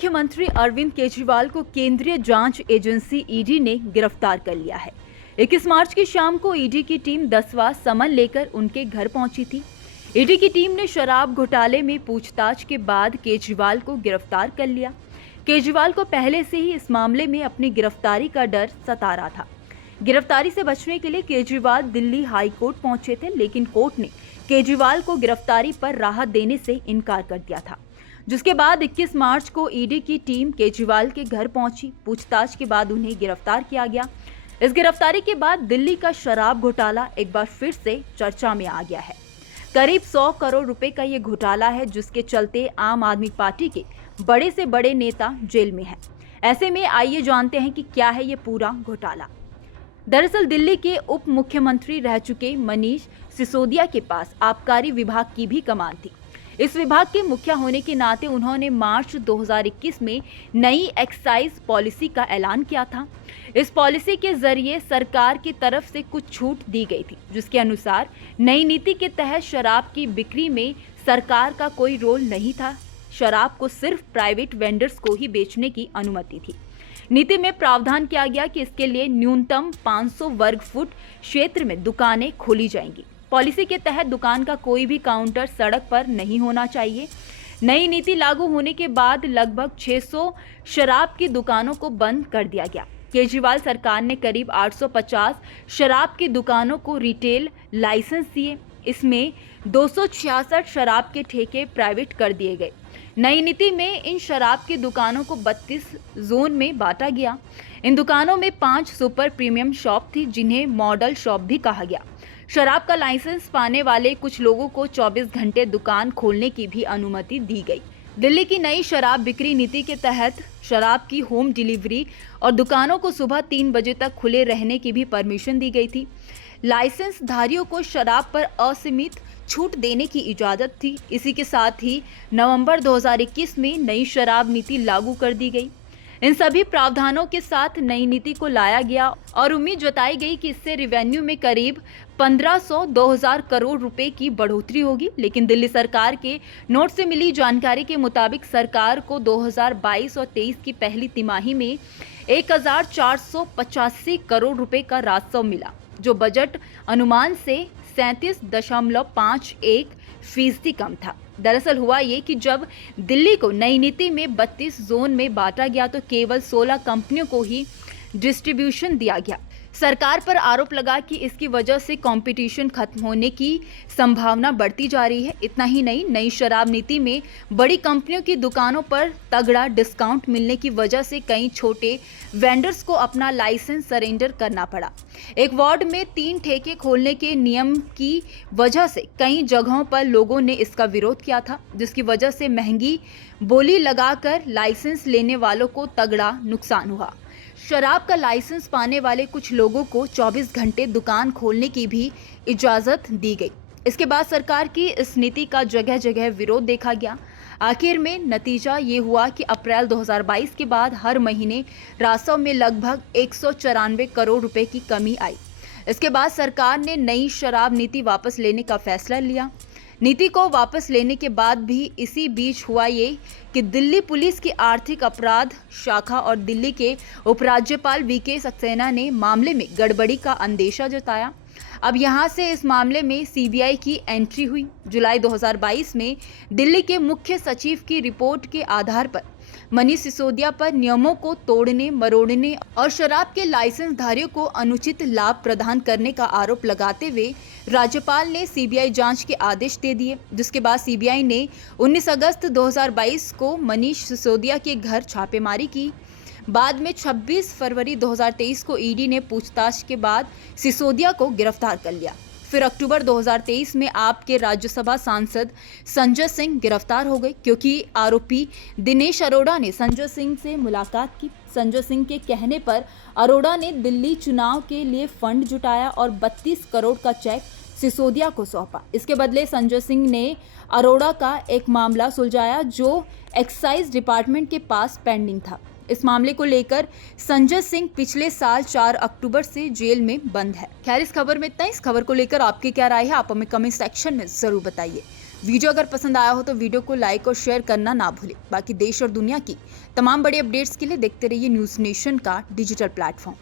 मुख्यमंत्री अरविंद केजरीवाल को केंद्रीय जांच एजेंसी ईडी ने गिरफ्तार कर लिया है। 21 मार्च की शाम को ईडी की टीम 10वां समन लेकर उनके घर पहुंची थी। ईडी की टीम ने शराब घोटाले में पूछताछ के बाद केजरीवाल को गिरफ्तार कर लिया। केजरीवाल को पहले से ही इस मामले में अपनी गिरफ्तारी का डर सता रहा था। गिरफ्तारी से बचने के लिए केजरीवाल दिल्ली हाई कोर्ट पहुंचे थे, लेकिन कोर्ट ने केजरीवाल को गिरफ्तारी पर राहत देने से इनकार कर दिया था, जिसके बाद 21 मार्च को ईडी की टीम केजरीवाल के घर पहुंची। पूछताछ के बाद उन्हें गिरफ्तार किया गया। इस गिरफ्तारी के बाद दिल्ली का शराब घोटाला एक बार फिर से चर्चा में आ गया है। करीब 100 करोड़ रुपए का ये घोटाला है, जिसके चलते आम आदमी पार्टी के बड़े से बड़े नेता जेल में हैं। ऐसे में आइए जानते हैं कि क्या है ये पूरा घोटाला। दरअसल दिल्ली के उप मुख्यमंत्री रह चुके मनीष सिसोदिया के पास आबकारी विभाग की भी कमान थी। इस विभाग के मुखिया होने के नाते उन्होंने मार्च 2021 में नई एक्साइज पॉलिसी का ऐलान किया था। इस पॉलिसी के जरिए सरकार की तरफ से कुछ छूट दी गई थी, जिसके अनुसार नई नीति के तहत शराब की बिक्री में सरकार का कोई रोल नहीं था। शराब को सिर्फ प्राइवेट वेंडर्स को ही बेचने की अनुमति थी। नीति में प्रावधान किया गया कि इसके लिए न्यूनतम 500 वर्ग फुट क्षेत्र में दुकानें खोली जाएंगी। पॉलिसी के तहत दुकान का कोई भी काउंटर सड़क पर नहीं होना चाहिए। नई नीति लागू होने के बाद लगभग 600 शराब की दुकानों को बंद कर दिया गया। केजरीवाल सरकार ने करीब 850 शराब की दुकानों को रिटेल लाइसेंस दिए। इसमें 266 शराब के ठेके प्राइवेट कर दिए गए। नई नीति में इन शराब की दुकानों को 32 जोन में बांटा गया। इन दुकानों में 5 सुपर प्रीमियम शॉप थी, जिन्हें मॉडल शॉप भी कहा गया। शराब का लाइसेंस पाने वाले कुछ लोगों को 24 घंटे दुकान खोलने की भी अनुमति दी गई। दिल्ली की नई शराब बिक्री नीति के तहत शराब की होम डिलीवरी और दुकानों को सुबह 3 बजे तक खुले रहने की भी परमिशन दी गई थी। लाइसेंस धारियों को शराब पर असीमित छूट देने की इजाजत थी। इसी के साथ ही नवंबर 2021 में नई शराब नीति लागू कर दी गई। इन सभी प्रावधानों के साथ नई नीति को लाया गया और उम्मीद जताई गई कि इससे रेवेन्यू में करीब 1500-2000 करोड़ रुपए की बढ़ोतरी होगी। लेकिन दिल्ली सरकार के नोट से मिली जानकारी के मुताबिक सरकार को 2022 और 23 की पहली तिमाही में 1485 करोड़ रुपए का राजस्व मिला, जो बजट अनुमान से 37.51% कम था। दरअसल हुआ ये कि जब दिल्ली को नई नीति में 32 जोन में बांटा गया तो केवल 16 कंपनियों को ही डिस्ट्रीब्यूशन दिया गया। सरकार पर आरोप लगा कि इसकी वजह से कंपटीशन खत्म होने की संभावना बढ़ती जा रही है। इतना ही नहीं, नई शराब नीति में बड़ी कंपनियों की दुकानों पर तगड़ा डिस्काउंट मिलने की वजह से कई छोटे वेंडर्स को अपना लाइसेंस सरेंडर करना पड़ा। एक वार्ड में 3 ठेके खोलने के नियम की वजह से कई जगहों पर लोगों ने इसका विरोध किया था, जिसकी वजह से महंगी बोली लगाकर लाइसेंस लेने वालों को तगड़ा नुकसान हुआ। शराब का लाइसेंस पाने वाले कुछ लोगों को 24 घंटे दुकान खोलने की भी इजाजत दी गई। इसके बाद सरकार की इस नीति का जगह जगह विरोध देखा गया। आखिर में नतीजा ये हुआ कि अप्रैल 2022 के बाद हर महीने राजस्व में लगभग 194 करोड़ रुपए की कमी आई। इसके बाद सरकार ने नई शराब नीति वापस लेने का फैसला लिया। नीति को वापस लेने के बाद भी इसी बीच हुआ ये कि दिल्ली पुलिस की आर्थिक अपराध शाखा और दिल्ली के उपराज्यपाल वीके सक्सेना ने मामले में गड़बड़ी का अंदेशा जताया। अब यहां से इस मामले में सीबीआई की एंट्री हुई। जुलाई 2022 में दिल्ली के मुख्य सचिव की रिपोर्ट के आधार पर मनीष सिसोदिया पर नियमों को तोड़ने मरोड़ने और शराब के लाइसेंस धारियों को अनुचित लाभ प्रदान करने का आरोप लगाते हुए राज्यपाल ने सीबीआई जांच के आदेश दे दिए, जिसके बाद सीबीआई ने 19 अगस्त 2022 को मनीष सिसोदिया के घर छापेमारी की। बाद में 26 फरवरी 2023 को ईडी ने पूछताछ के बाद सिसोदिया को गिरफ्तार कर लिया। फिर अक्टूबर 2023 में आपके राज्यसभा सांसद संजय सिंह गिरफ्तार हो गए, क्योंकि आरोपी दिनेश अरोड़ा ने संजय सिंह से मुलाकात की। संजय सिंह के कहने पर अरोड़ा ने दिल्ली चुनाव के लिए फंड जुटाया और 32 करोड़ का चेक सिसोदिया को सौंपा। इसके बदले संजय सिंह ने अरोड़ा का एक मामला सुलझाया जो एक्साइज डिपार्टमेंट के पास पेंडिंग था। इस मामले को लेकर संजय सिंह पिछले साल 4 अक्टूबर से जेल में बंद है। खैर, इस खबर में इतना। इस खबर को लेकर आपकी क्या राय है, आप हमें कमेंट सेक्शन में जरूर बताइए। वीडियो अगर पसंद आया हो तो वीडियो को लाइक और शेयर करना ना भूलें। बाकी देश और दुनिया की तमाम बड़ी अपडेट्स के लिए देखते रहिए न्यूज़ नेशन का डिजिटल प्लेटफॉर्म।